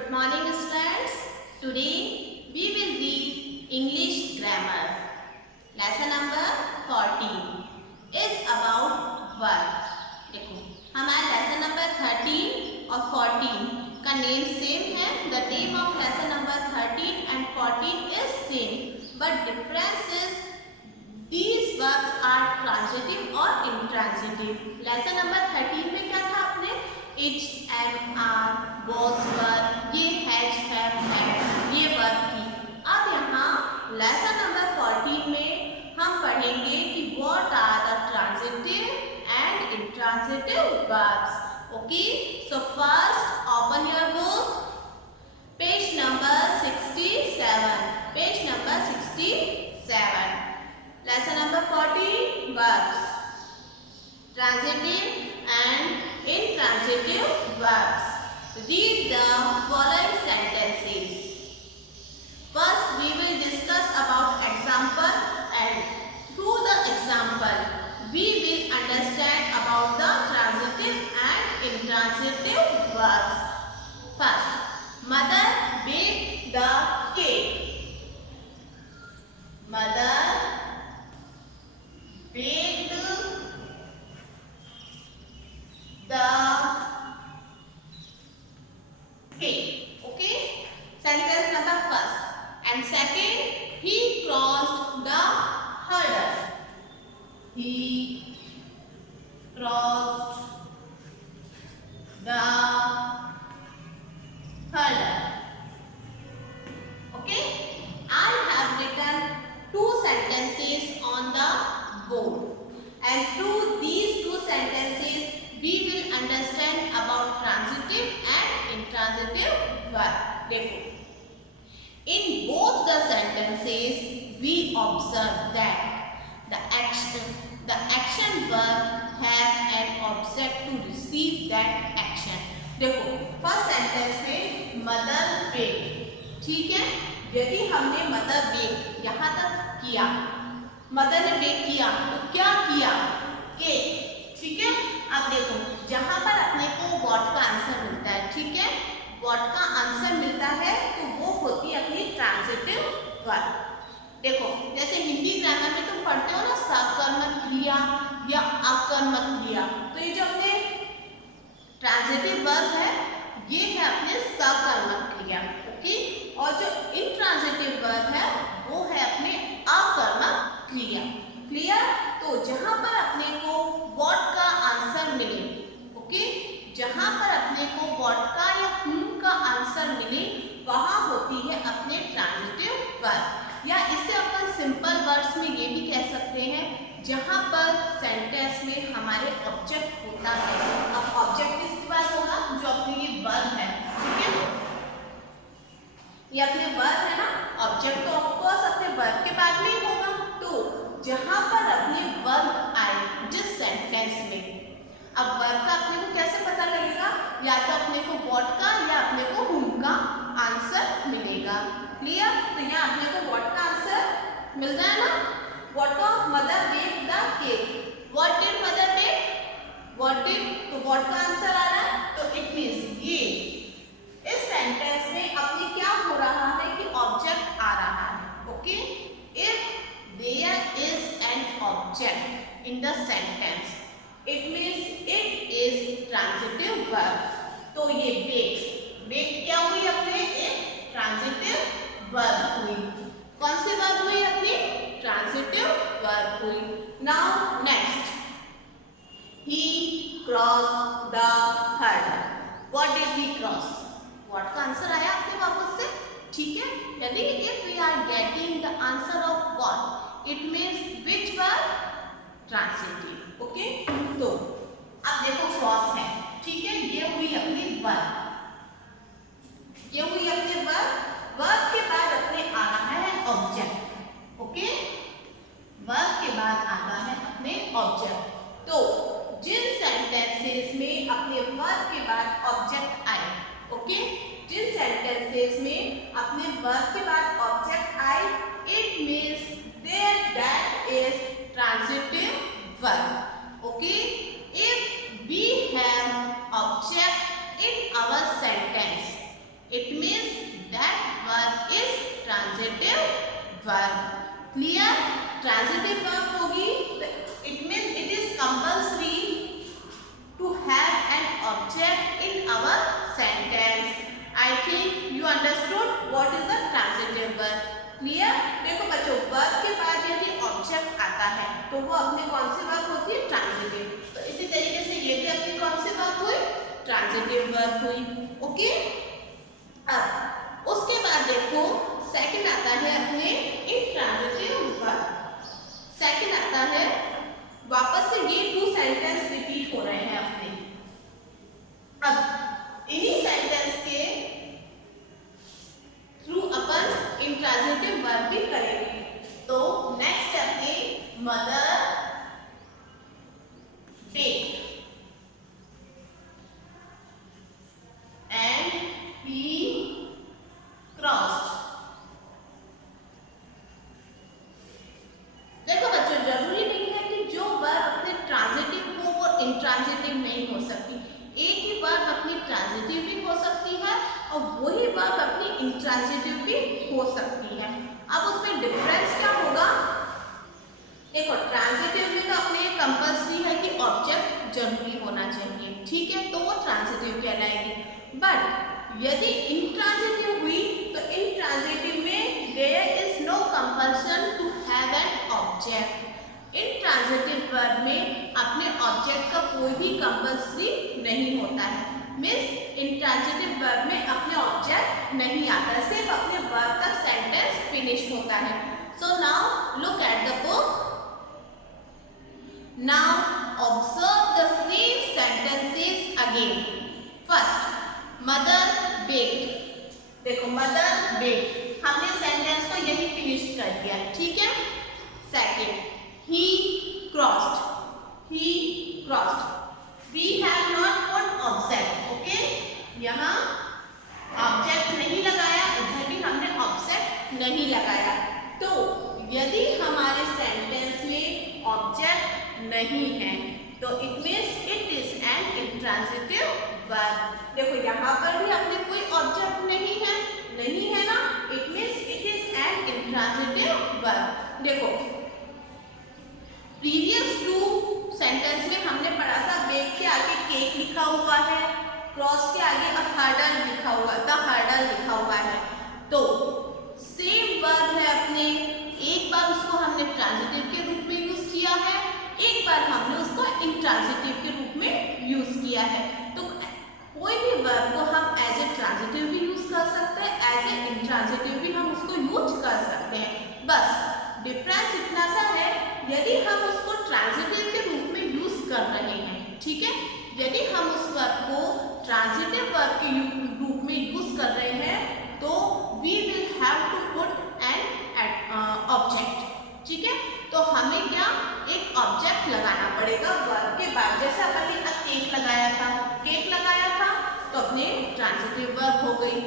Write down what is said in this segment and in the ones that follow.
Good morning students. Today we will read English grammar. Lesson number 14 is about verb. देखो हमारा lesson number 13 और 14 का name same है. The name of lesson number 13 and 14 is same, but difference is these verbs are transitive or intransitive. Lesson number 13 में क्या था आपने H, M, R, was, were, ये हैज, हैव, हैड ये verb थी. अब यहाँ लेसन नंबर 14 में हम पढ़ेंगे कि what are the transitive and intransitive verbs. Okay, so first open your book, page number 67. Page number 67. Lesson number 14 verbs. Transitive and intransitive verbs. Read the following sentences. First, we will discuss about example, and through the example, we will understand about the transitive and intransitive verbs. First, mother baked the cake. Mother baked the cake. Okay, sentence number first. And second, he crossed the hurdle. He crossed the hurdle. Okay, I have written two sentences on the board, and through these two sentences we will understand about transitive and intransitive verb. देखो, in both the sentences we observe that the action verb have an object to receive that action. देखो, first sentence में mother bake, ठीक है. यदि हमने mother bake यहाँ तक किया, मदर ने बेक किया तो क्या किया, केक, ठीक है. अब देखो जहां पर अपने को व्हाट का आंसर मिलता है, ठीक है, व्हाट का आंसर मिलता है तो वो होती है अपनी ट्रांजिटिव वर्ब. देखो जैसे हिंदी ग्रामर में तुम पढ़ते हो ना सकर्मक क्रिया या अकर्मक क्रिया, तो ये जो अपने ट्रांजिटिव वर्ब है ये है अपने सकर्मक क्रिया. ओके, और जो इंट्रांजिटिव वर्ब है वो है अपने अकर्मक क्रिया. क्लियर. तो जहां पर अपने को व्हाट का आंसर मिले, ओके, जहां पर अपने को व्हाट का या हुम का आंसर मिले वहां होती है अपने ट्रांजिटिव वर्ब. या इससे अपन सिंपल वर्ड्स में ये भी कह सकते हैं जहां पर सेंटेंस में हमारे ऑब्जेक्ट होता है. अब ऑब्जेक्ट किसके पास होगा, जो अपने ये वर्ब है, ठीक है, ये अपने वर्ब है ना. ऑब्जेक्ट तो ऑफकोर्स अपने वर्ब के बाद में ही होगा. तो जहां पर अपने वर्ब आए जिस सेंटेंस में, अब वर्ब का अपने को कैसे पता लगेगा, या तो अपने को व्हाट का या अपने को हुम का आंसर मिलेगा. क्लियर. तो यहाँ अपने को व्हाट का आंसर मिल रहा है ना. व्हाट का mother bake the cake. What did mother bake, what did, तो व्हाट का आंसर आ रहा है. तो इट मींस ये इस सेंटेंस में अपने क्या हो रहा है कि ऑब्जेक्ट आ रहा है. Okay, if there is an object in the sentence, it means it is transitive verb. तो ये bake क्या हुई अपने, एक transitive verb हुई. कौन सी verb हुई अपनी, transitive verb हुई. Now next, he crossed the hurdle. What did he cross? What का आंसर आया आपने वापस से, ठीक है. यदि if we are getting the answer of what, it means which verb, transitive. Okay, तो अब देखो क्रॉस है, ठीक है, ये हुई अपनी वर्ब, ये हुई अपनी वर्ब. वर्ब के बाद अपने आना है ऑब्जेक्ट. ओके, वर्ब के बाद आता है अपने ऑब्जेक्ट. तो जिन सेंटेंसेस में अपने वर्ब के बाद ऑब्जेक्ट आए, ओके, जिन सेंटेंसेस में अपने वर्ब के बाद ऑब्जेक्ट आए, it means that is transitive verb. Okay, if we have object in our sentence, it It means that verb is transitive verb. Clear? Transitive verb होगी, it means it is compulsory to have an object in our sentence. I think you understood what is the transitive verb. Clear? देखो बच्चों, verb के बाद यदि object आता है तो वो अपनी कौन सी verb होती है? Transitive. तो इसी तरीके से ये भी अपनी कौन सी verb हुई? Transitive verb हुई. ओके? अब उसके बाद देखो सेकंड आता है अपने intransitive verb. सेकंड आता है, वापस से ये 2 सेंटेंस रिपीट हो रहे हैं अपने. अब इन्हीं सेंटेंस के थ्रू अपन इंट्रांजिटिव वर्ब भी करेंगे. तो नेक्स्ट अपने मदर बेक एंड ही क्रॉस्ड. देखो बच्चों, जरूरी नहीं है कि जो वर्ब अपने ट्रांजिटिव हो वो इंट्रांजिटिव नहीं हो सकती. एक ही वर्ब अपनी ट्रांजिटिव भी हो सकती है और वही वर्ब अपनी इंट्रांजिटिव भी हो सकती है. अब उसमें डिफरेंस क्या होगा? देखो, ट्रांजिटिव में तो अपने कंपल्सरी है कि ऑब्जेक्ट जरूरी होना चाहिए, ठीक है, तो वो ट्रांजिटिव कहलाएगी. बट यदि इंट्रांजिटिव हुई तो इंट्रांजिटिव में there is no compulsion to have an object. Intransitive verb में अपने ऑब्जेक्ट का कोई भी कंपल्सरी नहीं होता है. मीन्स इंट्रांजिटिव वर्ब में अपने ऑब्जेक्ट नहीं आता है, सिर्फ अपने वर्ब तक सेंटेंस फिनिश होता है. So now look at the book. Now observe the same sentences again. First, mother baked. देखो, मदर बेक्ड, हमने सेंटेंस को यही फिनिश कर दिया, ठीक है. Second, he crossed. He crossed. We have not put object. Okay? यहाँ ऑब्जेक्ट नहीं लगाया, इधर भी हमने ऑब्जेक्ट नहीं लगाया. तो यदि हमारे सेंटेंस में ऑब्जेक्ट नहीं है तो it means it is an intransitive verb. देखो, यहाँ पर भी अपने कोई ऑब्जेक्ट नहीं है ना, it means it is an intransitive verb. देखो, प्रीवियस 2 सेंटेंस में हमने पढ़ा था बेक के आगे केक लिखा हुआ है, क्रॉस के आगे द हर्डल लिखा हुआ है. तो सेम वर्ब है अपने. एक बार उसको हमने ट्रांजिटिव के रूप में यूज किया है, एक बार हमने उसको इंट्रांजिटिव के रूप में यूज किया है. तो कोई भी वर्ब को हम एज ए ट्रांजिटिव भी यूज कर सकते हैं, एज ए इंट्रांजिटिव भी हम उसको यूज कर सकते हैं. बस डिफरेंस इतना सा है, यदि हम उसको ट्रांजिटिव के रूप में यूज कर रहे हैं, ठीक है, यदि हम उस वर्ब को ट्रांजिटिव वर्ब के रूप में यूज कर रहे हैं तो we will have to put an object, ठीक है. तो हमें क्या, एक ऑब्जेक्ट लगाना पड़ेगा वर्ब के बाद. जैसे अपन ने केक लगाया था तो अपने ट्रांजिटिव वर्ब हो गई.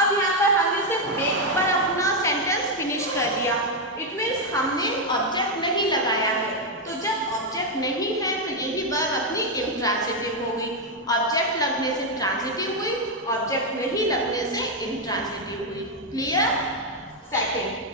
अब यहाँ पर हमने सिर्फ बेक पर अपना सेंटेंस फिनिश कर दिया. इट मीन्स हमने ऑब्जेक्ट नहीं लगाया है. तो जब ऑब्जेक्ट नहीं है तो यही वर्ब अपनी इंट्रांजिटिव हो गई. ऑब्जेक्ट लगने से ट्रांजिटिव हुई, ऑब्जेक्ट नहीं लगने से इंट्रांजिटिव हुई. Clear? Second,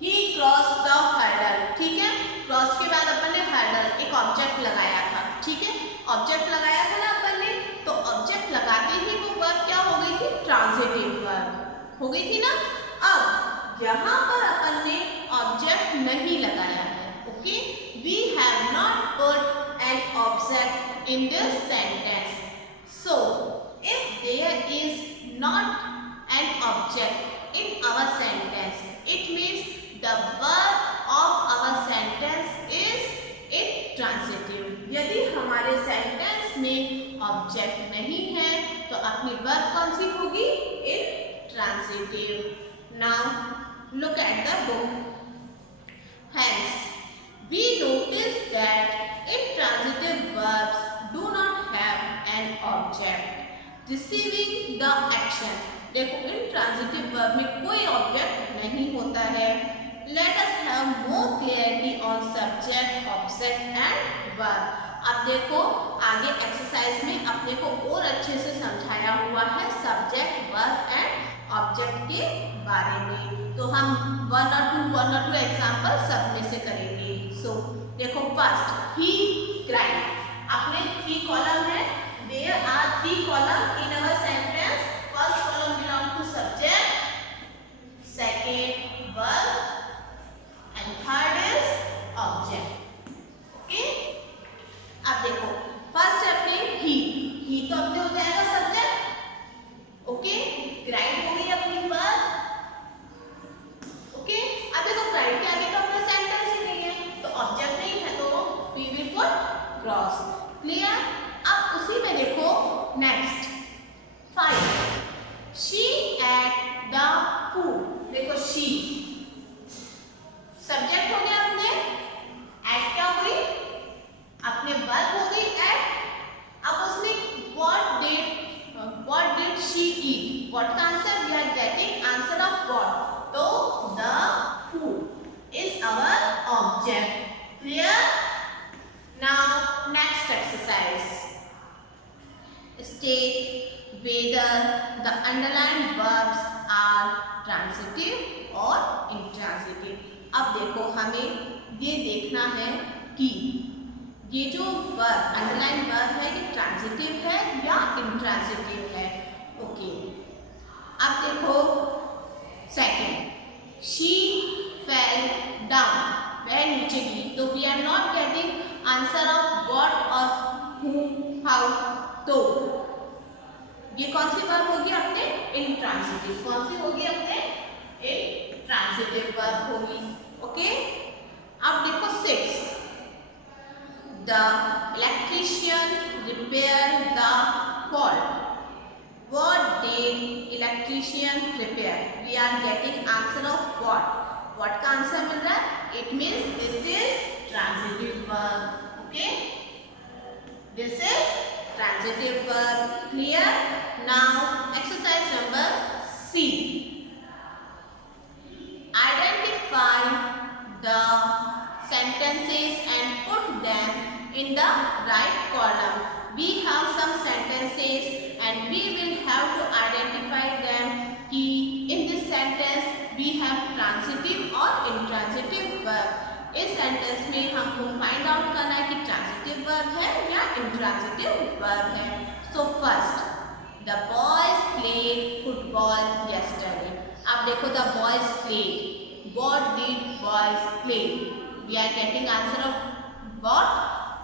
he crossed the hurdle. ठीक है, क्रॉस के बाद अपन ने हर्डल एक ऑब्जेक्ट लगाया था. ठीक है, ऑब्जेक्ट लगाया था ना अपन ने, तो ऑब्जेक्ट लगाते ही वो वर्ब क्या हो गई थी? ट्रांजिटिव वर्ब हो गई थी ना. अब यहाँ पर अपन ने ऑब्जेक्ट नहीं लगाया है. Okay, we have not put an object in this sentence. So if there is not an object in our sentence, it means the verb of our sentence is intransitive. यदि हमारे सेंटेंस में object नहीं है तो अपनी verb कौन सी होगी? intransitive. Now look at the book. Hence we notice that intransitive verbs do not have an object receiving the action. देखो, intransitive verb में कोई ऑब्जेक्ट नहीं होता है. Let us have more clarity on subject, object and verb. अब देखो आगे exercise में अपने को और अच्छे से समझाया हुआ है सब्जेक्ट, वर्ब एंड ऑब्जेक्ट के बारे में। तो हम वन और टू एग्जाम्पल सब में से करेंगे। सो देखो फर्स्ट ही क्राइड, अपने 3 कॉलम है, there are 3 column in our sentence. First column belong to subject, second verb and third is object. Okay, अब देखो फर्स्ट है अपने ही तो अपने हो जाएगा सब्जेक्ट। ओके, क्राइड हो गई अपनी वर्ब। ओके, अब देखो क्राइड के आगे तो अपना सेंटेंस ही नहीं है, तो ऑब्जेक्ट नहीं है, तो we will put cross. Clear? अब उसी में देखो next 5 she ate the food. देखो शी सब्जेक्ट हो गया अपने, एट क्या हुई अपने वर्ब हो गई एट। अब उसने what did she eat, what का answer we are getting answer of what, तो the food is our object. Clear? Now next exercise, state whether the underlined verbs are transitive or intransitive. अब देखो हमें ये देखना है कि ये जो वर्ब अंडरलाइन वर्ब है ये ट्रांजिटिव है या इंट्रांजिटिव है। ओके, अब देखो सेकंड शी फेल डाउन, वह नीचे गिरी, तो we are not getting answer of what और हु हाउ, तो ये कौन सी वर्ब होगी अपने इंट्रांजिटिव। कौन सी होगी अपने इंट्रांजिटिव वर्ब होगी। ओके, अब देखो 6 the electrician repaired the fault. What did electrician repair? We are getting answer of what. What का आंसर मिल रहा है? It means this is transitive verb. Okay, this is transitive verb. Clear? Now exercise number C. Identify the sentences and put them in the right column. We have some sentences and we will have to identify them कि in this sentence we have transitive और intransitive verb। इस sentence में हमको find out करना है कि transitive verb है या intransitive verb है। So first, the boys played football yesterday। अब देखो the boys played, what did boys play? We are getting answer of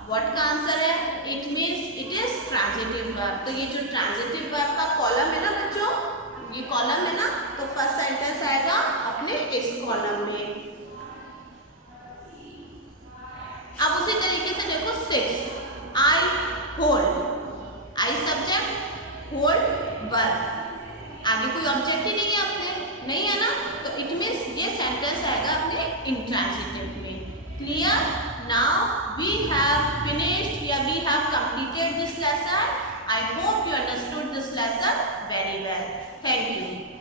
what का आंसर है? It means it is transitive verb। तो ये जो transitive verb का column है ना बच्चों, ये कॉलम है ना, तो फर्स्ट सेंटेंस आएगा अपने इस कॉलम में। अब उसी तरीके से देखो 6 I hold, I subject, hold verb, आगे कोई ऑब्जेक्ट ही नहीं है अपने, नहीं है ना, तो इट मीन्स ये सेंटेंस आएगा अपने इंट्रांजिटिव में। Clear? Now we have finished, we have completed this lesson. I hope you understood this lesson very well. Thank you.